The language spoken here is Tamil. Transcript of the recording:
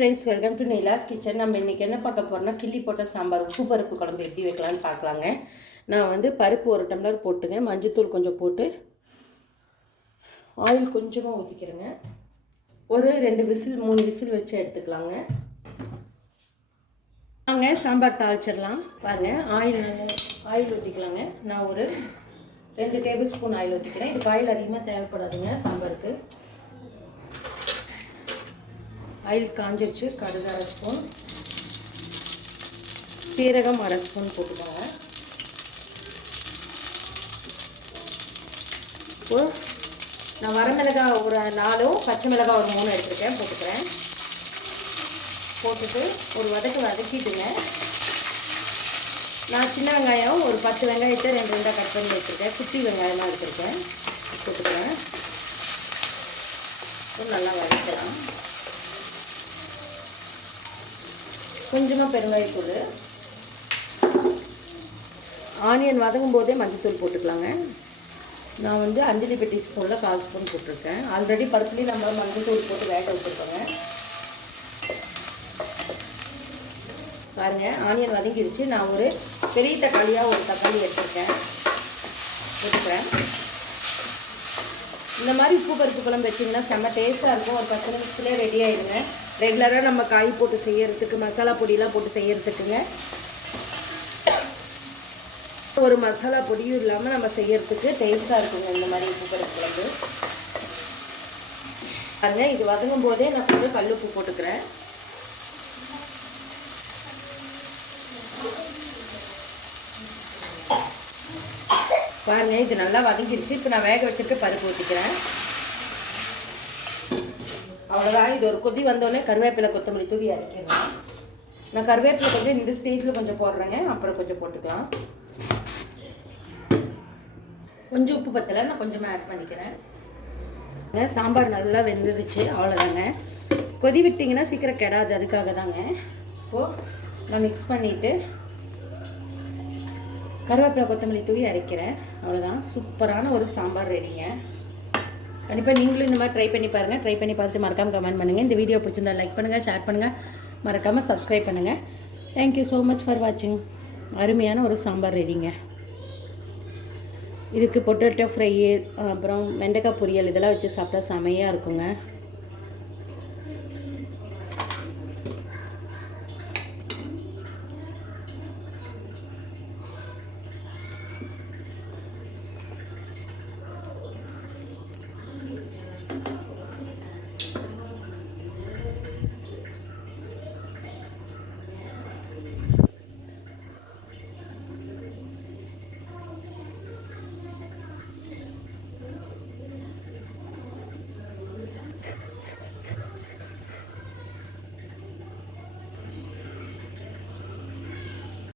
Friends, welcome to Neela's kitchen. நம்ம இன்றைக்கி என்ன பார்க்க போகிறோம்னா, கிள்ளி போட்ட சாம்பார் உப்பு பருப்பு குழம்பு எப்படி வைக்கலான்னு பார்க்கலாங்க. நான் வந்து பருப்பு 1 டம்ளர் போட்டுங்க, மஞ்சத்தூள் கொஞ்சம் போட்டு ஆயில் கொஞ்சமாக ஊற்றிக்கிறேங்க. ஒரு 2 விசில் 3 விசில் வச்சு எடுத்துக்கலாங்க. வாங்க சாம்பார் தாளிச்சிடலாம். பாருங்கள், ஆயில் ஊற்றிக்கலாங்க. நான் ஒரு 2 டேபிள் ஸ்பூன் ஆயில் ஊற்றிக்கிறேன். இதுக்கு ஆயில் அதிகமாக தேவைப்படாதுங்க சாம்பாருக்கு. ஆயில் காஞ்சிருச்சு. கடுகு 1/2 ஸ்பூன், சீரகம் 1/2 ஸ்பூன் போட்டுக்கோங்க. இப்போ நான் வரமிளகாய் ஒரு 4, பச்சை மிளகாய் ஒரு 3 எடுத்துருக்கேன், போட்டுக்கிறேன். போட்டுட்டு ஒரு வதக்கிட்டுங்க. நான் சின்ன வெங்காயம் ஒரு 10 வெங்காயத்தை 2 கட் பண்ணி வச்சுருக்கேன். குட்டி வெங்காயமாக எடுத்துருக்கேன், போட்டுக்கிறேன். நல்லா வதக்கலாம். கொஞ்சமாக பெருங்காயத்தூள், ஆனியன் வதங்கும் போதே மஞ்சத்தூள் போட்டுக்கலாங்க. நான் வந்து 5 டீஸ்பூனில் 1/4 ஸ்பூன் போட்டிருக்கேன். ஆல்ரெடி பருப்புலேயும் நம்ம மஞ்சத்தூள் போட்டு வேக வச்சுருக்கோங்க. பாருங்கள், ஆனியன் வதங்கிருச்சு. நான் ஒரு பெரிய தக்காளியாக ஒரு தக்காளி எடுத்துருக்கேன், போட்டுக்கிறேன். இந்த மாதிரி உப்பு பருப்பு குழம்பு வச்சிங்கன்னா செம்ம டேஸ்ட்டாக இருக்கும். ஒரு 10 நிமிஷத்துலேயே ரெடி ஆகிடுங்க. ரெகுலராக நம்ம காய் போட்டு செய்யறதுக்கு, மசாலா பொடியெலாம் போட்டு செய்யறதுக்குங்க, ஒரு மசாலா பொடியும் இல்லாமல் நம்ம செய்யறதுக்கு டேஸ்ட்டாக இருக்குங்க இந்த மாதிரி உப்பு பருப்பு குழம்பு. பாருங்க, இது வதங்கும் போதே நான் கொஞ்சம் கல்லுப்பு போட்டுக்கிறேன். பாருங்க, இது நல்லா வதங்கிடுச்சு. இப்போ நான் வேக வச்சுட்டு பருப்பு ஊற்றிக்கிறேன். அவ்வளோதான். இது ஒரு கொதி வந்தோடனே கருவேப்பிலை கொத்தமல்லி தூவி இறக்கிடலாம். நான் கருவேப்பிலை கொஞ்சம் இந்த ஸ்டேஜில் கொஞ்சம் போடுறேங்க, அப்புறம் கொஞ்சம் போட்டுக்கலாம். கொஞ்சம் உப்பு பத்தலை, நான் கொஞ்சமாக ஆட் பண்ணிக்கிறேன். சாம்பார் நல்லா வெந்துடுச்சு. அவ்வளோதாங்க. கொதி விட்டிங்கன்னா சீக்கிரம் கெடாது, அதுக்காக தாங்க. இப்போது நான் மிக்ஸ் பண்ணிவிட்டு கருவேப்பிலை கொத்தமல்லி தூவி அரைக்கிறேன். அவ்வளோதான், சூப்பரான ஒரு சாம்பார் ரெடிங்க. கண்டிப்பாக நீங்களும் இந்த மாதிரி ட்ரை பண்ணி பாருங்கள். ட்ரை பண்ணி பார்த்துட்டு மறக்காமல் கமெண்ட் பண்ணுங்கள். இந்த வீடியோ பிடிச்சிருந்தா லைக் பண்ணுங்கள், ஷேர் பண்ணுங்கள், மறக்காமல் சப்ஸ்கிரைப் பண்ணுங்கள். தேங்க்யூ ஸோ மச் ஃபார் வாட்சிங். அருமையான ஒரு சாம்பார் ரெடிங்க. இதுக்கு பொட்டேட்டோ ஃப்ரை, அப்புறம் வெண்டைக்காய் பொரியல் இதெல்லாம் வச்சு சாப்பிட்டா செமையாக இருக்குங்க.